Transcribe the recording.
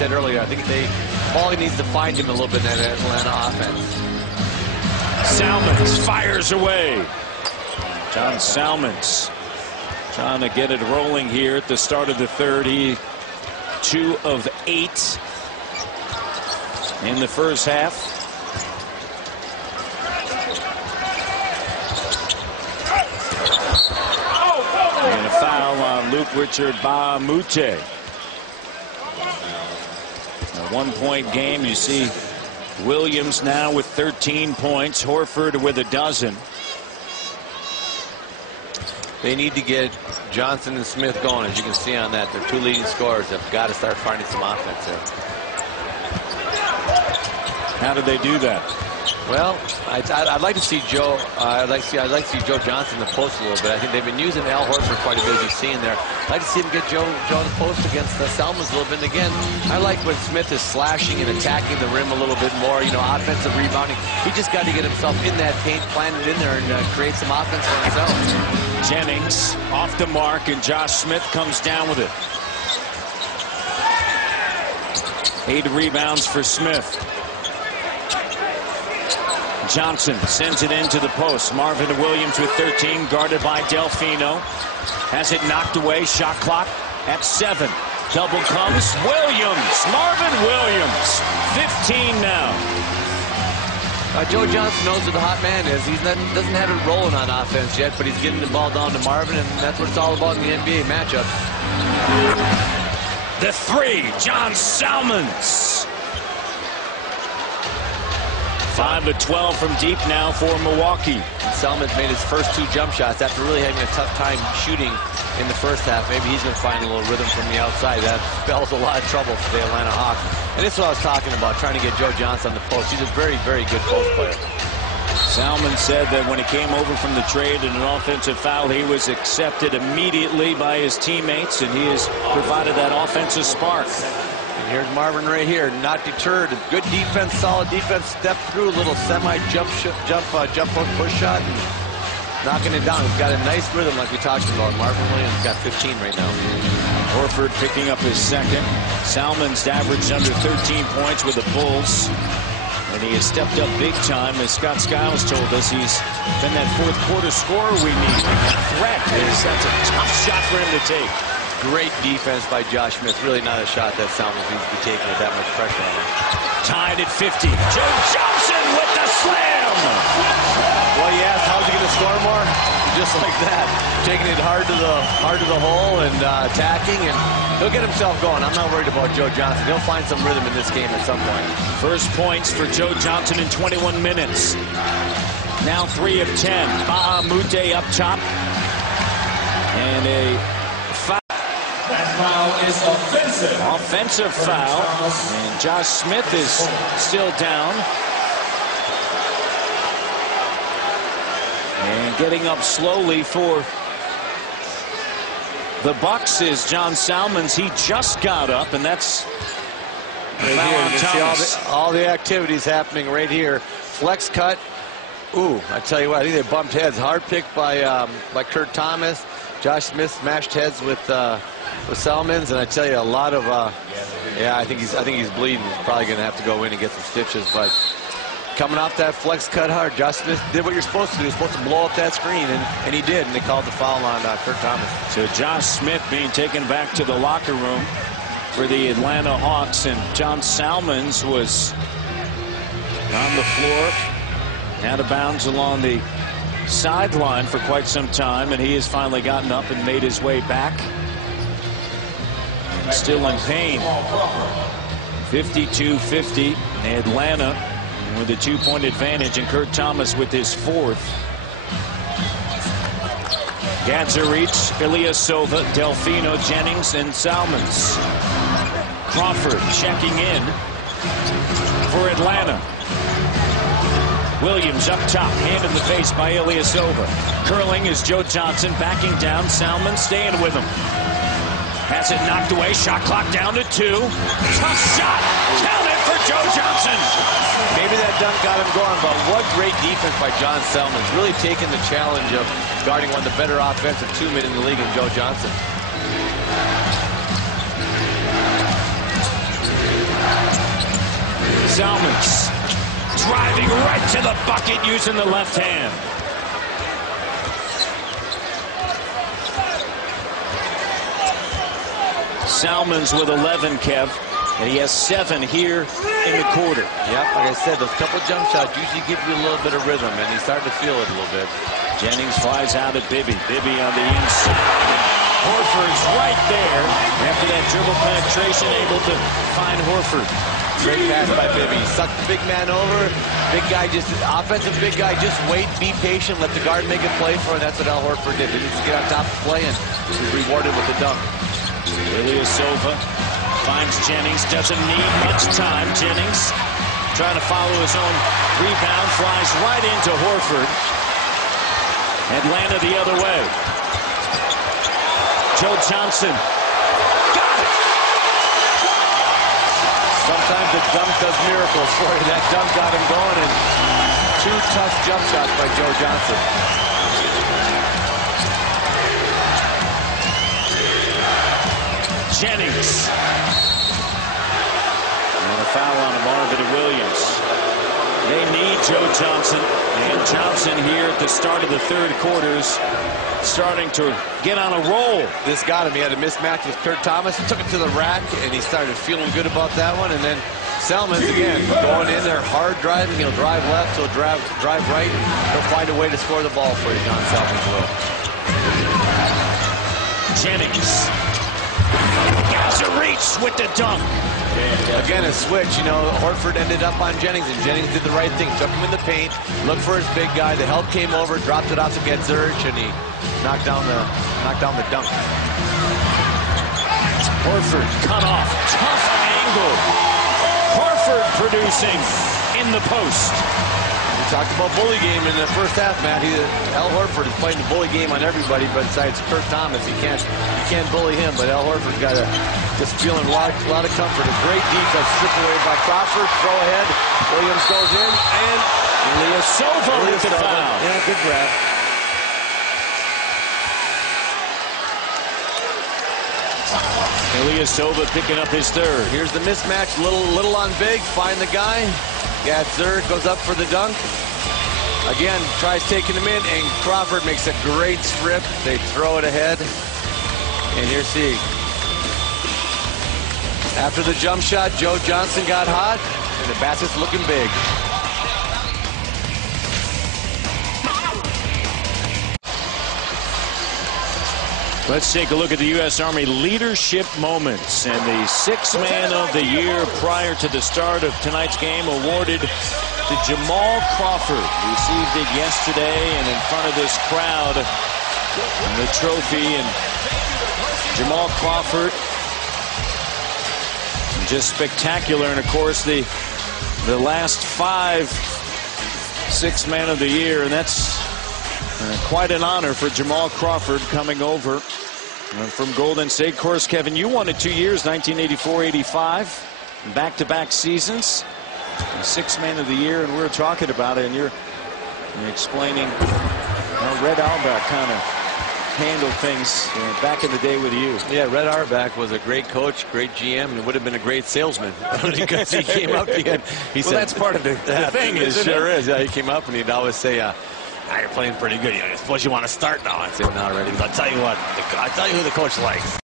said earlier, I think Paulie needs to find him a little bit in that Atlanta offense. Salmons fires away. John Salmons trying to get it rolling here at the start of the third. He 2 of 8 in the first half. And a foul on Luke Richard Baamute. A 1-point game. You see Williams now with 13 points. Horford with a dozen. They need to get Johnson and Smith going. As you can see on that, their 2 leading scorers have got to start finding some offense there. How do they do that? Well, I'd like to see Joe. I'd like to see Joe Johnson in the post a little bit. I think they've been using Al Horford quite a bit, as you've seen there. I'd like to see him get Joe in the post against the Salmons a little bit. And again, I like when Smith is slashing and attacking the rim a little bit more. You know, offensive rebounding. He just got to get himself in that paint, plant it in there, and create some offense for himself. Jennings off the mark, and Josh Smith comes down with it. 8 rebounds for Smith. Johnson sends it into the post. Marvin Williams with 13, guarded by Delfino. Has it knocked away. Shot clock at 7. Double comes. Williams. Marvin Williams. 15 now. Joe Johnson knows who the hot man is. He doesn't have it rolling on offense yet, but he's getting the ball down to Marvin, and that's what it's all about in the NBA matchup. The 3, John Salmons. 5 of 12 from deep now for Milwaukee. And Salmons made his first 2 jump shots after really having a tough time shooting in the first half. Maybe he's going to find a little rhythm from the outside. That spells a lot of trouble for the Atlanta Hawks. And this is what I was talking about, trying to get Joe Johnson on the post. He's a very, very good post player. Salmons said that when he came over from the trade and an offensive foul, he was accepted immediately by his teammates, and he has provided that offensive spark. And here's Marvin right here, not deterred. Good defense, solid defense. Step through, a little semi-jump hook push shot, and knocking it down. He's got a nice rhythm like we talked about. Marvin Williams got 15 right now. Horford picking up his second. Salmons averaged under 13 points with the Bulls. And he has stepped up big time, as Scott Skiles told us. He's been that fourth quarter scorer we need. Threat is, that's a tough shot for him to take. Great defense by Josh Smith. Really not a shot that Salmons needs to be taking with that much pressure on him. Tied at 50. Joe Johnson with the slam. Well, you asked, how's he going to score more? Just like that, taking it hard to the hole and attacking, and he'll get himself going. I'm not worried about Joe Johnson. He'll find some rhythm in this game at some point. First points for Joe Johnson in 21 minutes. Now 3 of 10. Baamute up top. And a foul. That foul is offensive. Offensive foul. And Josh Smith is still down. And getting up slowly for the Bucks is John Salmons. He just got up, and that's right here. You can see all the activities happening right here. Flex cut. Ooh, I tell you what, I think they bumped heads. Hard pick by Kurt Thomas. Josh Smith smashed heads with Salmons, and I tell you, a lot of yeah, I think he's bleeding. He's probably going to have to go in and get some stitches, but coming off that flex cut hard, Josh Smith did what you're supposed to do. You're supposed to blow up that screen, and he did, and they called the foul on Kurt Thomas. So Josh Smith being taken back to the locker room for the Atlanta Hawks, and John Salmons was on the floor, out of bounds along the sideline for quite some time, and he has finally gotten up and made his way back. Still in pain. 52-50 Atlanta with a 2-point advantage, and Kurt Thomas with his 4th. Gadzuric, Ilyasova, Delfino, Jennings, and Salmons. Crawford checking in for Atlanta. Williams up top, hand in the face by Ilyasova. Curling is Joe Johnson, backing down. Salmons staying with him. Has it knocked away. Shot clock down to 2. Tough shot. Counted for Joe Johnson. Maybe that dunk got him going, but what great defense by John Salmons. Really taking the challenge of guarding one of the better offensive 2-men in the league in Joe Johnson. Salmons driving right to the bucket using the left hand. Salmons with 11, Kev, and he has 7 here in the quarter. Yep, like I said, those couple jump shots usually give you a little bit of rhythm, and he's starting to feel it a little bit. Jennings flies out at Bibby. Bibby on the inside. Horford's right there. After that dribble penetration, able to find Horford. Great pass by Bibby. Sucked the big man over. Big guy, just offensive big guy, just wait, be patient, let the guard make a play for it. That's what Al Horford did. Didn't just get on top of the play and was rewarded with the dunk. Ilyasova finds Jennings, doesn't need much time. Jennings trying to follow his own rebound, flies right into Horford. Atlanta the other way. Joe Johnson. Got it! Sometimes the dunk does miracles for you. That dunk got him going, and 2 tough jump shots by Joe Johnson. Jennings. And a foul on Marvin Williams. They need Joe Johnson. And Johnson here at the start of the third quarters starting to get on a roll. This got him. He had a mismatch with Kurt Thomas. He took it to the rack, and he started feeling good about that one. And then Salmons, again, going in there, hard driving. He'll drive left, he'll drive right. He'll find a way to score the ball for you, John Salmons will. Jennings. Has a reach with the dunk. Again, a switch. You know, Horford ended up on Jennings, and Jennings did the right thing. Took him in the paint, looked for his big guy. The help came over, dropped it off to get Zurich, and he knocked down the dunk. Horford cut off. Tough angle. Horford producing in the post. We talked about bully game in the first half, Matt. Al Horford is playing the bully game on everybody besides Kurt Thomas. You can't bully him, but Al Horford's got just feeling a lot of comfort. A great defense stripped away by Crawford. Throw ahead. Williams goes in, and Ilyasova with the foul. Yeah, good grab. Ilyasova picking up his third. Here's the mismatch. Little on big. Find the guy. Zurich goes up for the dunk. Again, tries taking him in, and Crawford makes a great strip. They throw it ahead. And here's C. After the jump shot, Joe Johnson got hot, and the basket's looking big. Let's take a look at the U.S. Army leadership moments. And the 6th man of the year prior to the start of tonight's game awarded to Jamal Crawford. Received it yesterday and in front of this crowd. And the trophy, and Jamal Crawford just spectacular. And of course the last 5 6th man of the year, and that's quite an honor for Jamal Crawford coming over from Golden State. Of course, Kevin, you won it 2 years, 1984-85, back-to-back seasons. 6th man of the year, and we were talking about it, and you're explaining how Red Auerbach kind of handled things back in the day with you. Yeah, Red Auerbach was a great coach, great GM, and would have been a great salesman because he came up again. He said, that's part of the thing, isn't it? Sure is. Yeah, he came up and he'd always say, you're playing pretty good. I suppose you want to start now. I said, not already. I'll tell you what, I'll tell you who the coach likes.